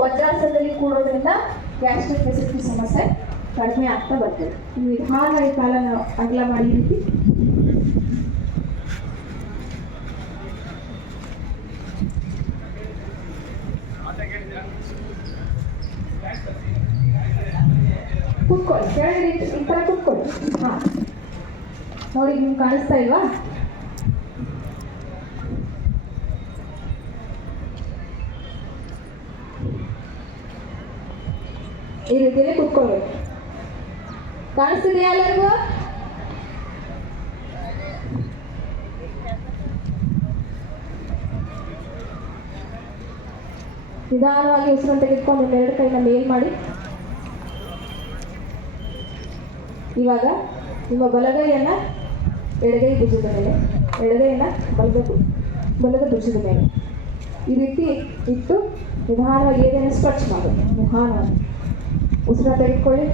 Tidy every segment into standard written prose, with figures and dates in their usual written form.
ವಜ್ರಾಸನದಲ್ಲಿ ಕೂಡೋದ್ರಿಂದ gastric acidity ಸಮಸ್ಯೆ ಕಡಿಮೆ ಆಗ್ತಾ ಬರ್ತದೆ. ನಿಧಾನವಾಗಿ ಕಾಲನ ಅಗಲ ಮಾಡಿ ಈ ರೀತಿ ಕುತ್ಕೊಳ್ಳಿ, ಕೆಳಗಡೆ ಈ ಥರ ಕುತ್ಕೊಳ್ಳಿ. ಹಾಂ, ನೋಡಿ ನಿಮ್ಗೆ ಕಾಣಿಸ್ತಾ ಇಲ್ವಾ? ಈ ರೀತಿಯಲ್ಲಿ ಕುತ್ಕೊಳ್ಬೇಕು. ಕಾಣಿಸ್ತಿದೆಯಾ ಎಲ್ಲರಿಗೂ? ನಿಧಾನವಾಗಿ ಉಸಿರನ್ನು ತೆಗೆದುಕೊಂಡು ಎರಡು ಕೈನ ಮೇಲ್ ಮಾಡಿ. ಇವಾಗ ನಿಮ್ಮ ಬಲಗೈಯನ್ನ ಎಡಗೈ ಭುಜದ ಮೇಲೆ, ಎಡಗೈಯನ್ನ ಬಲದ ಭುಜದ ಮೇಲೆ ಈ ರೀತಿ ಇಟ್ಟು ನಿಧಾನವಾಗಿ ಏನೇನು ಸ್ಟ್ರೆಚ್ ಮಾಡೋದು. ನಿಧಾನವಾಗಿ ಉಸಿರ ತೆಗೆದುಕೊಳ್ಳಿ,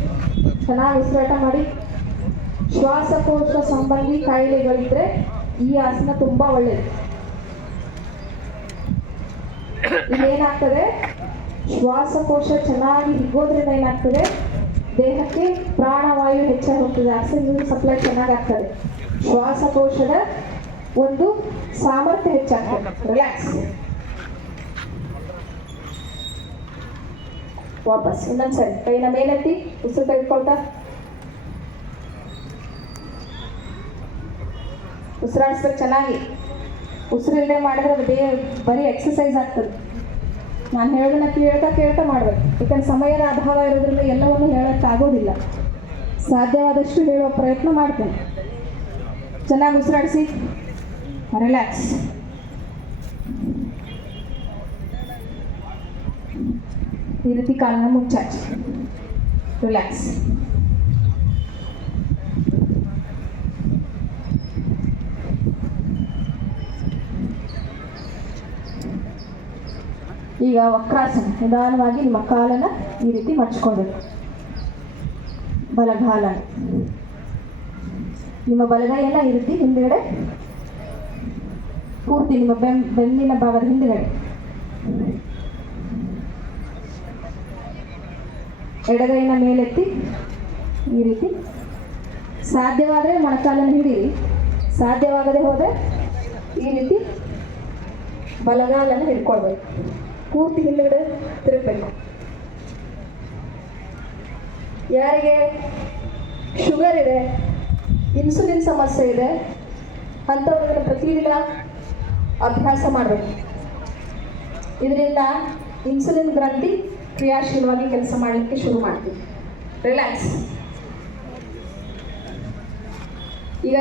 ಚೆನ್ನಾಗಿ ಉಸಿರಾಟ ಮಾಡಿ. ಶ್ವಾಸಕೋಶ ಸಂಬಂಧಿ ಕಾಯಿಲೆಗಳಿದ್ರೆ ಈ ಆಸನ ತುಂಬ ಒಳ್ಳೆಯದು. ಇದೇನಾಗ್ತದೆ, ಶ್ವಾಸಕೋಶ ಚೆನ್ನಾಗಿ ಹಿಗ್ಗೋದ್ರಿಂದ ಏನಾಗ್ತದೆ, ದೇಹಕ್ಕೆ ಪ್ರಾಣವಾಯು ಹೆಚ್ಚಾಗಿ ಹೋಗ್ತದೆ, ಆಕ್ಸಿಜನ್ ಸಪ್ಲೈ ಚೆನ್ನಾಗಿ ಆಗ್ತದೆ, ಶ್ವಾಸಕೋಶದ ಒಂದು ಸಾಮರ್ಥ್ಯ ಹೆಚ್ಚಾಗ್ತದೆ. ರಿಲ್ಯಾಕ್ಸ್. ವಾಪಸ್ ಇನ್ನೊಂದ್ಸರಿ ಕೈನ ಮೇಲೆತ್ತಿ ಉಸಿರು ತೆಗೆದುಕೊಳ್ತಾ ಉಸಿರಾಡಿಸ್ಬೇಕು ಚೆನ್ನಾಗಿ. ಉಸಿರಿಲ್ಲದೆ ಮಾಡಿದ್ರೆ ಅದು ಬರೀ ಎಕ್ಸಸೈಸ್ ಆಗ್ತದೆ. ನಾನು ಹೇಳೋದನ್ನ ಕೇಳ್ತಾ ಮಾಡ್ಬೇಕು. ಯಾಕಂದ್ರೆ ಸಮಯದ ಅಭಾವ ಇರೋದ್ರಿಂದ ಎಲ್ಲವನ್ನು ಹೇಳೋಕ್ಕಾಗೋದಿಲ್ಲ. ಸಾಧ್ಯವಾದಷ್ಟು ಹೇಳುವ ಪ್ರಯತ್ನ ಮಾಡ್ತೇನೆ. ಚೆನ್ನಾಗಿ ಉಸಿರಾಡಿಸಿ. ರಿಲ್ಯಾಕ್ಸ್. ಈ ರೀತಿ ಕಾಲನ್ನ ಮುಚ್ಚಾಚಿ. ರಿಲ್ಯಾಕ್ಸ್. ಈಗ ವಕ್ರಾಸನ. ನಿಧಾನವಾಗಿ ನಿಮ್ಮ ಕಾಲನ್ನ ಈ ರೀತಿ ಮಡ್ಚ್ಕೊಳ್ಬೇಕು. ಬಲಗಾಲನ, ನಿಮ್ಮ ಬಲಗೈಯನ್ನ ಈ ರೀತಿ ಹಿಂದುಗಡೆ ಪೂರ್ತಿ ನಿಮ್ಮ ಬೆನ್ನಿನ ಭಾಗದ ಹಿಂದುಗಡೆ, ಎಡಗೈನ ಮೇಲೆತ್ತಿ ಈ ರೀತಿ. ಸಾಧ್ಯವಾದರೆ ಮೊಣಕಾಲನ್ನು ಹಿಡೀರಿ, ಸಾಧ್ಯವಾಗದೆ ಹೋದರೆ ಈ ರೀತಿ ಬಲಗಾಲನ್ನು ಹಿಡ್ಕೊಳ್ಬೇಕು. ಪೂರ್ತಿ ಹಿಂದುಗಡೆ ತಿರುಗಬೇಕು. ಯಾರಿಗೆ ಶುಗರ್ ಇದೆ, ಇನ್ಸುಲಿನ್ ಸಮಸ್ಯೆ ಇದೆ ಅಂಥವ್ರಿಗೆ ಪ್ರತಿದಿನ ಅಭ್ಯಾಸ ಮಾಡಬೇಕು. ಇದರಿಂದ ಇನ್ಸುಲಿನ್ ಗ್ರಂಥಿ ಕ್ರಿಯಾಶೀಲವಾಗಿ ಕೆಲಸ ಮಾಡಲಿಕ್ಕೆ ಶುರು ಮಾಡ್ತೀವಿ. ರಿಲ್ಯಾಕ್ಸ್. ಈಗ